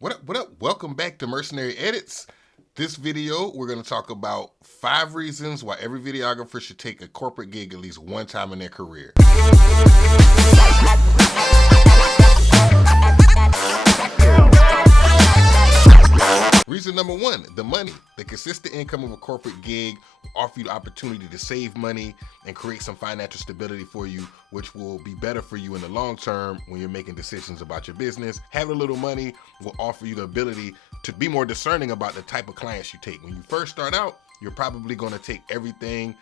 What up, what up? Welcome back to Mercenary Edits. This video, we're gonna talk about 5 reasons why every videographer should take a corporate gig at least one time in their career. Reason number 1, the money. The consistent income of a corporate gig will offer you the opportunity to save money and create some financial stability for you, which will be better for you in the long term when you're making decisions about your business. Having a little money will offer you the ability to be more discerning about the type of clients you take. When you first start out, you're probably going to take everything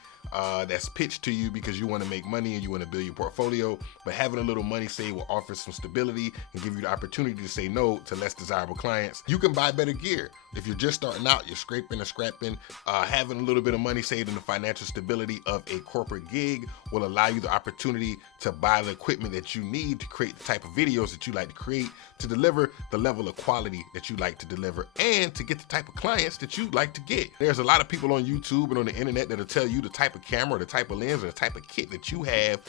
that's pitched to you because you want to make money and you want to build your portfolio. But having a little money saved will offer some stability and give you the opportunity to say no to less desirable clients. You can buy better gear. If you're just starting out, you're scraping and scrapping, having a little bit of money saved in the financial stability of a corporate gig will allow you the opportunity to buy the equipment that you need to create the type of videos that you like to create, to deliver the level of quality that you like to deliver, and to get the type of clients that you like to get. There's a lot of people on YouTube and on the internet that'll tell you the type of camera, the type of lens, or the type of kit that you have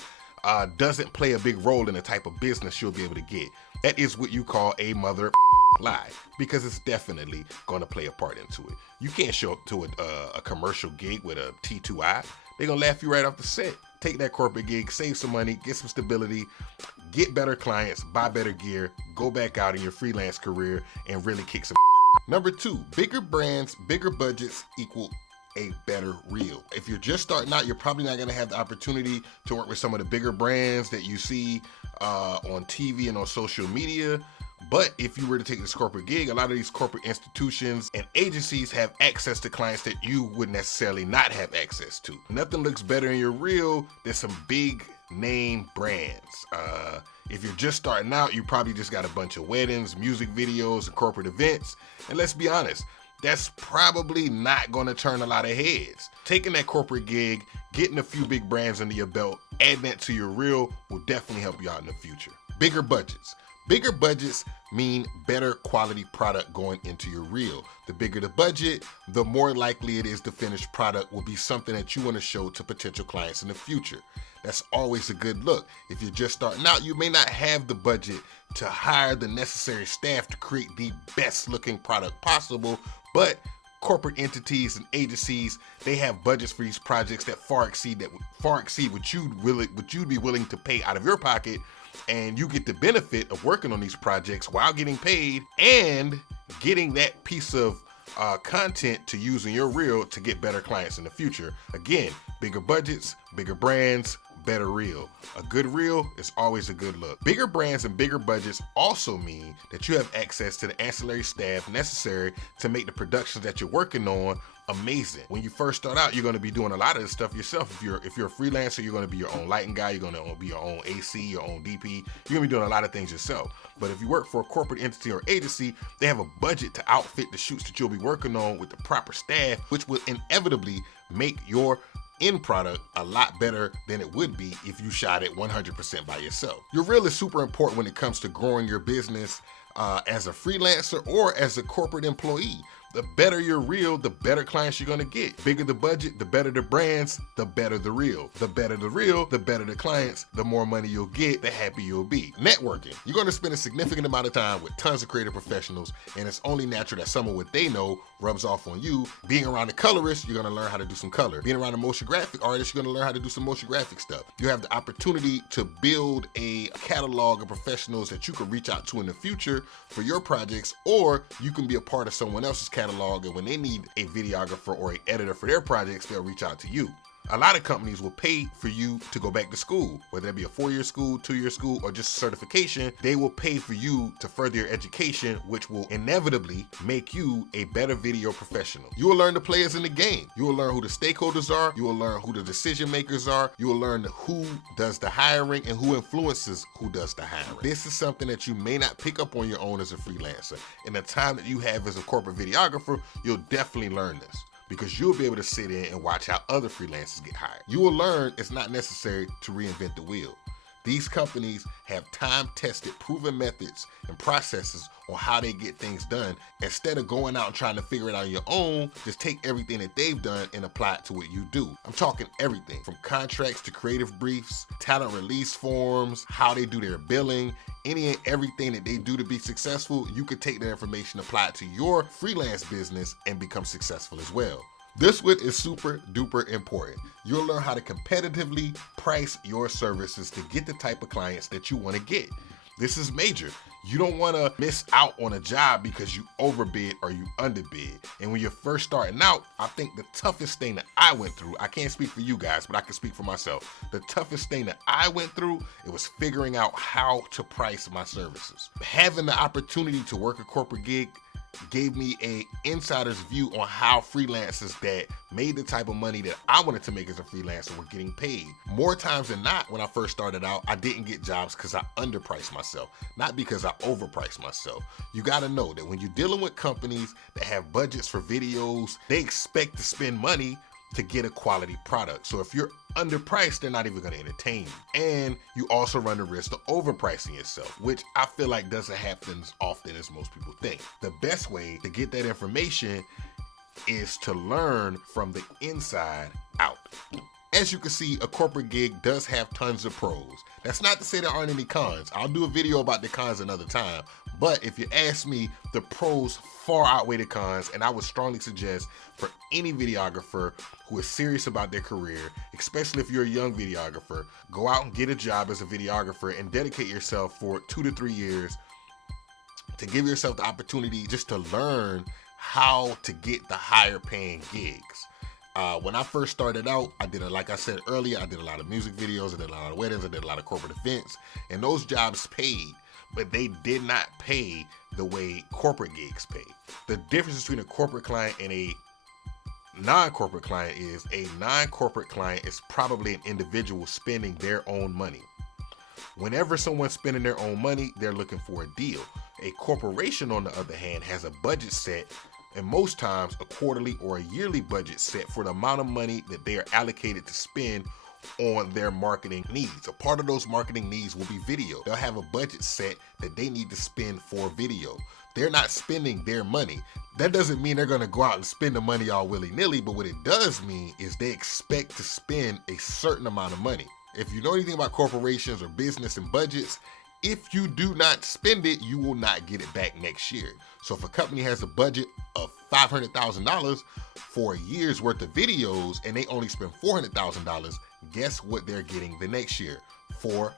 doesn't play a big role in the type of business you'll be able to get. That is what you call a mother lie, because it's definitely going to play a part into it. You can't show up to a commercial gig with a T2i. They're going to laugh you right off the set. Take that corporate gig, save some money, get some stability, get better clients, buy better gear, go back out in your freelance career and really kick some. Number 2, bigger brands, bigger budgets equal a better reel. If you're just starting out, you're probably not going to have the opportunity to work with some of the bigger brands that you see on TV and on social media. But if you were to take this corporate gig, a lot of these corporate institutions and agencies have access to clients that you would necessarily not have access to. Nothing looks better in your reel than some big name brands. If you're just starting out, you probably just got a bunch of weddings, music videos, and corporate events. And let's be honest, that's probably not going to turn a lot of heads. Taking that corporate gig, getting a few big brands under your belt, adding that to your reel will definitely help you out in the future. Bigger budgets. Bigger budgets mean better quality product going into your reel. The bigger the budget, the more likely it is the finished product will be something that you want to show to potential clients in the future. That's always a good look. If you're just starting out, you may not have the budget to hire the necessary staff to create the best looking product possible, but corporate entities and agencies, they have budgets for these projects that far exceed what you'd be willing to pay out of your pocket, and you get the benefit of working on these projects while getting paid and getting that piece of content to use in your reel to get better clients in the future. Again, bigger budgets, bigger brands, better reel. A good reel is always a good look. Bigger brands and bigger budgets also mean that you have access to the ancillary staff necessary to make the productions that you're working on amazing. When you first start out, you're going to be doing a lot of this stuff yourself. If you're a freelancer, you're going to be your own lighting guy, you're going to be your own AC, your own DP. You're going to be doing a lot of things yourself. But if you work for a corporate entity or agency, they have a budget to outfit the shoots that you'll be working on with the proper staff, which will inevitably make your end product a lot better than it would be if you shot it 100% by yourself. Your reel is super important when it comes to growing your business as a freelancer or as a corporate employee. The better your reel, the better clients you're gonna get. Bigger the budget, the better the brands, the better the reel. The better the reel, the better the clients, the more money you'll get, the happier you'll be. Networking. You're gonna spend a significant amount of time with tons of creative professionals, and it's only natural that some of what they know rubs off on you. Being around the colorists, you're gonna learn how to do some color. Being around the motion graphic artists, you're gonna learn how to do some motion graphic stuff. You have the opportunity to build a catalog of professionals that you can reach out to in the future for your projects, or you can be a part of someone else's catalog, and when they need a videographer or an editor for their projects, they'll reach out to you. A lot of companies will pay for you to go back to school, whether that be a 4-year school, 2-year school, or just certification. They will pay for you to further your education, which will inevitably make you a better video professional. You will learn the players in the game. You will learn who the stakeholders are. You will learn who the decision makers are. You will learn who does the hiring and who influences who does the hiring. This is something that you may not pick up on your own as a freelancer. In the time that you have as a corporate videographer, you'll definitely learn this, because you'll be able to sit in and watch how other freelancers get hired. You will learn it's not necessary to reinvent the wheel. These companies have time-tested, proven methods and processes on how they get things done. Instead of going out and trying to figure it out on your own, just take everything that they've done and apply it to what you do. I'm talking everything from contracts to creative briefs, talent release forms, how they do their billing, any and everything that they do to be successful, you could take that information, apply it to your freelance business, and become successful as well. This one is super duper important. You'll learn how to competitively price your services to get the type of clients that you want to get. This is major. You don't want to miss out on a job because you overbid or you underbid. And when you're first starting out, I think the toughest thing that I went through, I can't speak for you guys, but I can speak for myself. The toughest thing that I went through, it was figuring out how to price my services. Having the opportunity to work a corporate gig gave me an insider's view on how freelancers that made the type of money that I wanted to make as a freelancer were getting paid. More times than not, when I first started out, I didn't get jobs because I underpriced myself, not because I overpriced myself. You gotta know that when you're dealing with companies that have budgets for videos, they expect to spend money to get a quality product. So if you're underpriced, they're not even gonna entertain you. And you also run the risk of overpricing yourself, which I feel like doesn't happen as often as most people think. The best way to get that information is to learn from the inside out. As you can see, a corporate gig does have tons of pros. That's not to say there aren't any cons. I'll do a video about the cons another time. But if you ask me, the pros far outweigh the cons, and I would strongly suggest for any videographer who is serious about their career, especially if you're a young videographer, go out and get a job as a videographer and dedicate yourself for 2 to 3 years to give yourself the opportunity just to learn how to get the higher paying gigs. When I first started out, like I said earlier, I did a lot of music videos, I did a lot of weddings, I did a lot of corporate events, and those jobs paid, but they did not pay the way corporate gigs pay. The difference between a corporate client and a non-corporate client is a non-corporate client is probably an individual spending their own money. Whenever someone's spending their own money, they're looking for a deal. A corporation, on the other hand, has a budget set, and most times a quarterly or a yearly budget set for the amount of money that they are allocated to spend on their marketing needs. A part of those marketing needs will be video. They'll have a budget set that they need to spend for video. They're not spending their money. That doesn't mean they're going to go out and spend the money all willy-nilly, but what it does mean is they expect to spend a certain amount of money. If you know anything about corporations or business and budgets, if you do not spend it, you will not get it back next year. So if a company has a budget of $500,000 for a year's worth of videos and they only spend $400,000, guess what they're getting the next year? $400,000,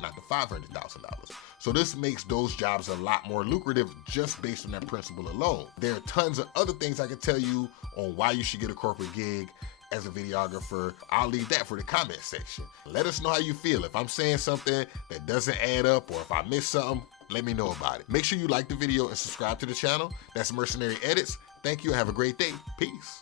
not the $500,000. So this makes those jobs a lot more lucrative just based on that principle alone. There are tons of other things I can tell you on why you should get a corporate gig as a videographer. I'll leave that for the comment section. Let us know how you feel. If I'm saying something that doesn't add up or if I missed something, let me know about it. Make sure you like the video and subscribe to the channel. That's Mercenary Edits. Thank you and have a great day. Peace.